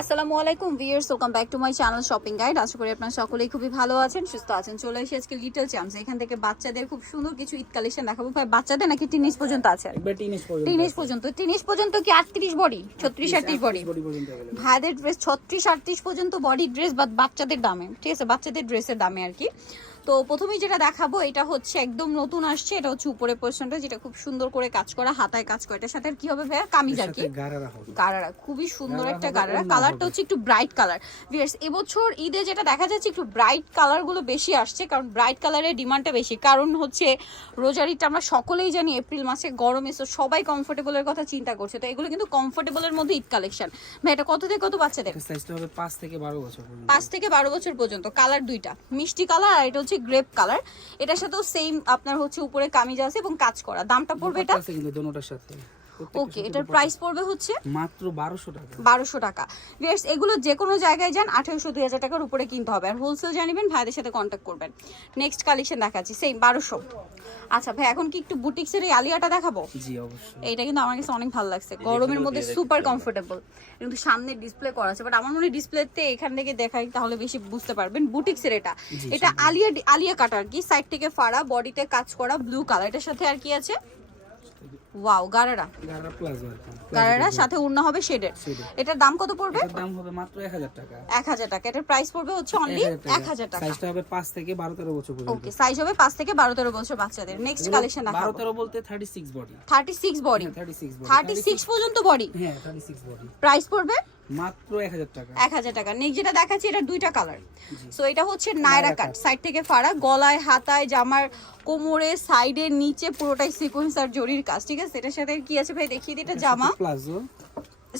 আসসালামু আলাইকুম viewers welcome back to my channel shopping guide আশা করি আপনারা সকলেই খুবই ভালো আছেন সুস্থ আছেন। চলে এসে আজকে লিটল চ্যাম্পস এখান থেকে বাচ্চাদের খুব সুন্দর কিছু ঈদ কালেকশন দেখাবো। ভাই বাচ্চাদের নাকি টিনেজ পর্যন্ত আছে? টিনেজ পর্যন্ত টিনেজ পর্যন্ত। কি আটত্রিশ বডি ছত্রিশ আটত্রিশ বডি ভাইদের ড্রেস ছত্রিশ আটত্রিশ পর্যন্ত বডি ড্রেস বা বাচ্চাদের দামে। ঠিক আছে বাচ্চাদের ড্রেসের দামে আর কি। তো প্রথমেই যেটা দেখাবো এটা হচ্ছে একদম নতুন আসছে এটা হচ্ছে উপরে পোর্শনটা যেটা খুব সুন্দর করে কাজ করা হাতায় কাজ করা। এটার সাথে কি হবে ভাইয়া? কামিজ আর কি? গারারা খুবই সুন্দর একটা গারারা। কালারটা হচ্ছে একটু ব্রাইট কালার ভিয়ার্স এবছর ঈদে যেটা দেখা যাচ্ছে একটু ব্রাইট কালারগুলো বেশি আসছে কারণ ব্রাইট কালারের ডিমান্ডটা বেশি। কারণ হচ্ছে রোজার ঈদটা আমরা সকলেই জানি এপ্রিল মাসে গরম এসে সবাই কমফোর্টেবলের কথা চিন্তা করছে। তো এগুলো কিন্তু কমফোর্টেবলের মধ্যে ঈদ কালেকশন ভাই এটা কত থেকে কত বাচ্চাদের? সাইজটা হবে 5 থেকে 12 বছর পর্যন্ত। পাঁচ থেকে বারো বছর পর্যন্ত কালার দুইটা। মিষ্টি কালার আর এটা হচ্ছে গ্রেপ কালার এটার সাথেও সেম আপনার হচ্ছে উপরে কামিজ আছে এবং কাজ করা। দামটা পড়বে এটা? দোনোটার সাথে। ওকে এটার প্রাইস পড়বে হচ্ছে মাত্র 1200 টাকা। বারোশো টাকা। ভিউয়ার্স এগুলো যে কোনো জায়গায় যান আঠারোশো দুই হাজার টাকার উপরে কিনতে হবে। আর হোলসেল জানিবেন ভাইদের সাথে কন্ট্যাক্ট করবেন। নেক্সট কালেকশন দেখাচ্ছি সেম বারোশো। আচ্ছা ভাই এখন কি একটু বুটিক্সের এই আলিয়াটা দেখাবো? জি অবশ্যই। এইটা কিন্তু আমার কাছে অনেক ভালো লাগছে। গরমের মধ্যে সুপার কমফোর্টেবল কিন্তু সামনে ডিসপ্লে করা আছে বাট আমার মনে হয় ডিসপ্লেতে এখান থেকে দেখাই তাহলে বেশি বুঝতে পারবেন বুটিক্সের এটা। এটা আলিয়া আলিয়া কাট আর কি সাইড থেকে ফাড়া বডিতে কাজ করা ব্লু কালার এটার সাথে আর কি আছে? ওয়াও গারারা। গারারা প্লাজো গারারা সাথে উড়না হবে শেডের এটার দাম কত পড়বে? এটার দাম হবে মাত্র 1000 টাকা। এক হাজার টাকা। এটার প্রাইস পড়বে হচ্ছে অনলি এক হাজার টাকা। সাইজটা হবে 5 থেকে 12 13 বছর পর্যন্ত। ওকে সাইজ হবে পাঁচ থেকে বারো তেরো বছর বাচ্চাদের। নেক্সট কালেকশন 12 13 বলতে 36 বডি থার্টি সিক্স বডি হ্যাঁ 36 বডি থার্টি সিক্স পর্যন্ত বডি হ্যাঁ 36 বডি প্রাইস পড়বে? মাত্র 1000 টাকা। এক হাজার টাকা। নেক্সট যেটা দেখাচ্ছি এটা দুইটা কালার সো এটা হচ্ছে নায়রা নায়রা কাট সাইড থেকে ফাড়া গলায় হাতায় জামার কোমরে সাইডের নিচে পুরোটাই সিকোয়েন্স আর জরির কাজ। ঠিক আছে? এটার সাথে কি আছে ভাই? দেখিয়ে দিই এটা জামা। প্লাজো।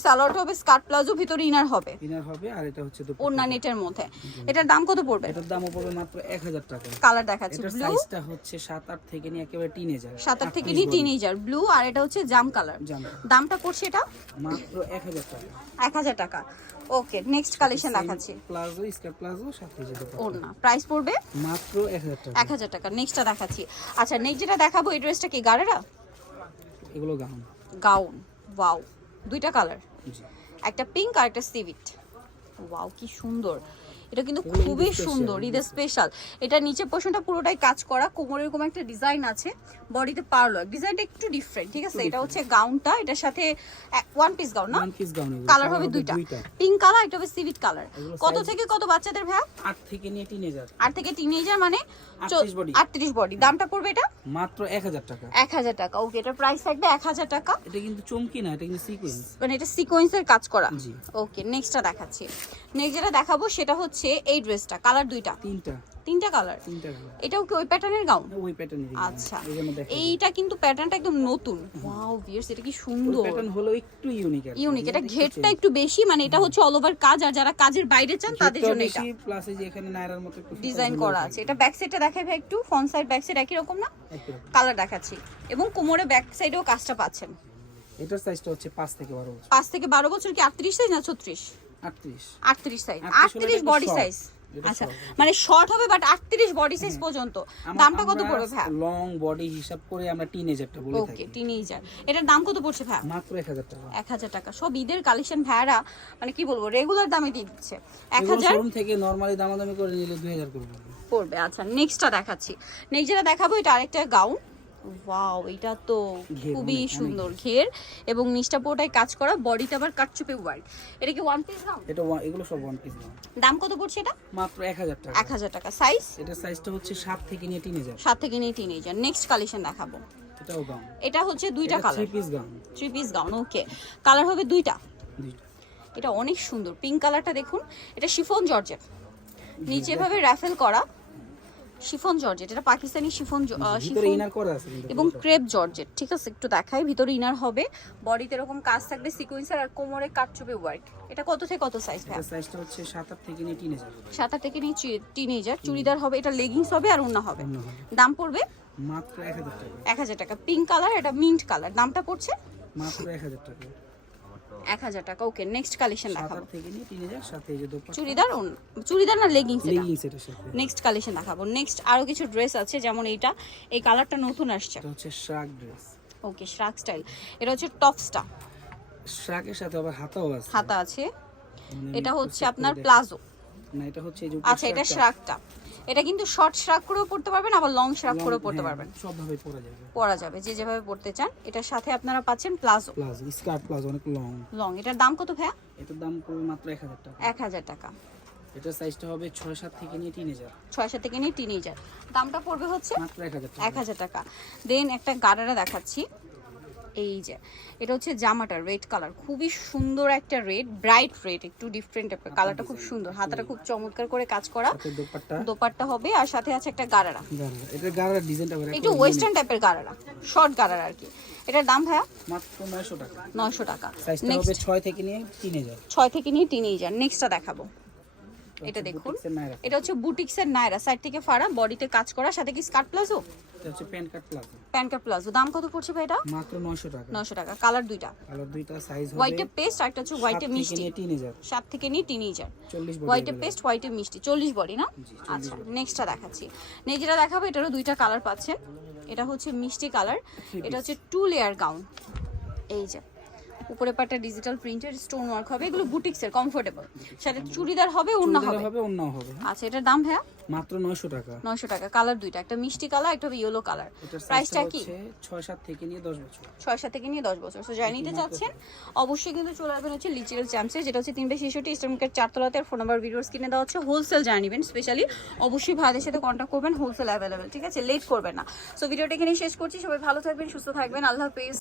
সালোয়ারটা হবে স্কার্ট প্লাজো ভিতরে ইনার হবে। ইনার হবে আর এটা হচ্ছে দুপাট্টা। ওড়না নেটের মধ্যে। এটার দাম কত পড়বে? এটার দামও পড়বে মাত্র 1000 টাকা। কালার দেখাচ্ছি ব্লু সাইজটা হচ্ছে 7 8 থেকে নিয়ে একেবারে টিনেজার সাত আট থেকে নিয়ে টিনেজার ব্লু আর এটা হচ্ছে জাম কালার দামটা পড়ছে এটা? মাত্র 1000 টাকা। এক হাজার টাকা। ওকে নেক্সট কালেকশন দেখাচ্ছি। প্লাজো স্কার্ট প্লাজো সাথে পারে ওড়না। প্রাইস পড়বে? মাত্র 1000 টাকা। এক হাজার টাকা। নেক্সটটা দেখাচ্ছি। আচ্ছা নেক্সট যেটা দেখাবো এই ড্রেসটা কি গাড়েরা? এগুলো গাউন গাউন ওয়াও দুইটা কালার একটা পিঙ্ক আর একটা সিভিট ওয়াও কি সুন্দর। এটা কিন্তু খুবই সুন্দর ঈদের স্পেশাল এটা নিচে পোর্শনটা পুরোটাই কাজ করা কোমরের এরকম একটা ডিজাইন আছে বডিতে পারল ডিজাইনটা একটু ডিফারেন্ট ঠিক আছে? এটা হচ্ছে গাউনটা এটার সাথে ওয়ান পিস গাউন না? ওয়ান পিস গাউন কালার হবে দুইটা। পিঙ্ক কালার এটা হবে সিভিট কালার কত থেকে কত বাচ্চাদের ভাইয়া? 8 থেকে নিয়ে টিনেজার আট থেকে টিনেজার মানে 38 body। আটত্রিশ বডি দামটা পড়বে এটা? মাত্র 1000 টাকা। এক হাজার টাকা। ওকে এটা প্রাইস থাকবে এক হাজার টাকা। এটা কিন্তু চমকি না এটা কিন্তু সিকোয়েন্স মানে এটা সিকোয়েন্সের কাজ করা। জি। ওকে নেক্সটটা দেখাচ্ছি। নেক্সট যেটা দেখাবো সেটা হচ্ছে এই ড্রেসটা কালার দুইটা। তিনটা। তিনটা কালার? তিনটা কালার। এটাও কি ওই প্যাটার্নের গাউন ওই প্যাটার্নের আচ্ছা। এইটা কিন্তু প্যাটার্নটা একদম নতুন। ওয়াও ভিউয়ার্স এটা কি সুন্দর। প্যাটার্ন হলো একটু ইউনিক ইউনিক এটা ঘেরটা একটু বেশি মানে এটা হচ্ছে অল ওভার কাজ আর যারা কাজের বাইরে চান তাদের জন্য এটা। প্লাস এই যে এখানে নায়রার মতো একটু ডিজাইন করা আছে। এটা ব্যাক সাইডটা দেখাই ভাই একটু ফ্রন্ট সাইড ব্যাক সাইড একই রকম না? কালার দেখাচ্ছি। এবং কোমরে ব্যাক সাইডেও কাজটা পাচ্ছেন। এটার সাইজটা হচ্ছে 5 থেকে 12 বছর। পাঁচ থেকে বারো বছর কি আটত্রিশ সাইজ না ছত্রিশ? 38 আটত্রিশ। সাইজ 38 আটত্রিশ বডি সাইজ আচ্ছা মানে শর্ট হবে বাট আটত্রিশ বডি সাইজ পর্যন্ত। দামটা কত পড়বে ভাই লং বডি হিসাব করে আমরা টিনেজারটা বলে ওকে টিনেজার এটার দাম কত পড়ছে ভাই মাত্র 1000 টাকা। এক হাজার টাকা। সব ঈদের কালেকশন ভাইয়ারা মানে কি বলব রেগুলার দামে দিয়ে দিচ্ছে। এক এগুলো হাজার শোরুম থেকে নরমালি দামাদামি করে নিলে 2000 করে পড়বে। পড়বে আচ্ছা নেক্সটটা দেখাচ্ছি। নেক্সট যেটা দেখাবো এটা আরেকটা গাউন ওয়াও এটা তো খুবই সুন্দর ঘের। এবং নিচটা পুরোটাই কাজ করা বডিতে আবার কাটচুপে ওয়ার্ড এটা কি ওয়ান পিস গাউন এটা এগুলো সব ওয়ান পিস দাম কত পড়ছে এটা? মাত্র 1000 টাকা। এক হাজার টাকা। সাইজ এটা সাইজটা হচ্ছে 7 থেকে নিয়ে টিনেজার সাত থেকে নিয়ে টিনেজার নেক্সট কালেকশন দেখাবো। এটাও গাউন এটা হচ্ছে দুইটা colour piece gown three piece gown okay colour হবে দুইটা। দুইটা। এটা অনেক সুন্দর। পিঙ্ক কালারটা দেখুন। এটা শিফন জর্জেট নিচে এভাবে র্যাফেল করা। শিফন জর্জেট এটা পাকিস্তানি শিফন শিফন ইনার করা আছে এবং ক্রেপ জর্জেট ঠিক আছে? একটু দেখাই ভিতরে ইনার হবে বডিতে এরকম কাজ থাকবে সিকোয়েন্সার আর কোমরে কাটচুপে ওয়ার্ক এটা কত থেকে কত সাইজ ভাই সাইজটা হচ্ছে 7 8 থেকে নিয়ে টিনেজার সাতটা থেকে নিয়ে টিনেজার চুড়িদার হবে এটা লেগিংস হবে আর অন্য হবে। দাম পড়বে? মাত্র 1000 টাকা। এক হাজার টাকা। পিঙ্ক কালার এটা মিন্ট কালার দামটা পড়ছে? মাত্র 1000 টাকা। এক হাজার টাকা। ওকে নেক্সট কালেকশন দেখাবো। চুড়িদার চুড়িদার না লেগিংস লেগিংস সাথে। নেক্সট কালেকশন দেখাবো। নেক্সট আরও কিছু ড্রেস আছে যেমন এইটা। এই কালারটা নতুন আসছে। এটা হচ্ছে শাক ড্রেস ওকে শ্রাক স্টাইল এটা হচ্ছে টপসটা শাকের সাথে আবার হাতাও আছে। হাতা আছে। মানে এটা হচ্ছে আপনার প্লাজো না এটা হচ্ছে এই যে আচ্ছা এটা শ্রাকটা এটা কিন্তু শর্ট শ্রাক করেও পড়তে পারবেন আবার লং শ্রাক করেও পড়তে হ্যাঁ, পারবেন। সবভাবে পরা যাবে। পরা যাবে যে যেভাবে পড়তে চান। এটার সাথে আপনারা পাচ্ছেন প্লাজো প্লাস স্কার্ট প্লাস অনেক লং লং এটার দাম কত ভাইয়া? এটার দাম পড়বে মাত্র এক হাজার টাকা। এক হাজার টাকা। এটার সাইজটা হবে ছয় সাত থেকে নিয়ে তিন হাজার। ছয়শো থেকে নিয়ে তিন হাজার। দামটা পড়বে হচ্ছে মাত্র এক হাজার টাকা। এক হাজার টাকা। দেন একটা গাড়ারা দেখাচ্ছি। এই যে এটা হচ্ছে জামাটা রেড কালার খুবই সুন্দর একটা রেড ব্রাইট রেড একটু ডিফারেন্ট টাইপের কালারটা খুব সুন্দর হাতাটা খুব চমৎকার করে কাজ করা দোপাট্টা। হবে আর সাথে আছে একটা গাড়ারা গাড়া এটার গাড়ার ডিজাইনটা একটু ওয়েস্টার্ন টাইপের গাড়ারা শর্ট গাড়ারা আর কি। এটার দাম ভাইয়া? মাত্র নয়শো টাকা। নয়শো টাকা। সাইজটা হবে ছয় থেকে নিয়ে তিন হাজার। ছয় থেকে নিয়ে তিন হাজার। নেক্সটটা দেখাবো। এটা দেখুন। এটা হচ্ছে বুটিক্সের নায়রা সাইড থেকে ফাড়া বডিতে কাজ করা সাথে কি স্কার্ট প্লাজো হচ্ছে pant cut palazzo pant cut palazzo দাম কত পড়ছে ভাই এটা? মাত্র টাকা। টাকা। কালার দুইটা। কালার দুইটা সাইজ হবে হোয়াইটে পেস্ট আর একটা হচ্ছে হোয়াইটে মিষ্টি। থেকে নিয়ে হোয়াইটে পেস্ট হোয়াইটে মিষ্টি। চল্লিশ বডি না? আচ্ছা নেক্সটটা দেখাচ্ছি। দেখাবো এটারও দুইটা কালার পাচ্ছেন এটা হচ্ছে মিষ্টি কালার এটা হচ্ছে টু লেয়ার গাউন এই যে। উপরে পাটা ডিজিটাল প্রিন্টের স্টোন ওয়ার্ক হবে এগুলো বুটিক্সের কমফোর্টেবল সাথে চুড়িদার হবে চুড়িদার হবে। হবে অন্য হবে আচ্ছা এটার দাম ভাইয়া? মাত্র নয়শো টাকা। নয়শো টাকা কালার দুইটা একটা মিষ্টি কালার একটা ইয়েলো কালার প্রাইসটা কি? হচ্ছে ছয় সাত থেকে নিয়ে দশ বছর। ছয় সাত থেকে নিয়ে দশ বছর। সো যাই নিতে চাচ্ছেন অবশ্যই কিন্তু চলে আসবেন হচ্ছে লিচিরাল চ্যাম্পসে যেটা হচ্ছে তিন বেশি ছেষট্টি ইস্টার্ন মার্কেট চারতলাতে ফোন নাম্বার ভিডিওস কিনে দেওয়া হচ্ছে। হোলসেল জানিয়ে নেবেন স্পেশালি অবশ্যই ভাইদের সাথে কন্ট্যাক্ট করবেন হোলসেল অ্যাভেলেবেল ঠিক আছে? লেট করবেন না। সো ভিডিওটা এখানে শেষ করছি। সবাই ভালো থাকবেন সুস্থ থাকবেন। আল্লাহ হাফেজ।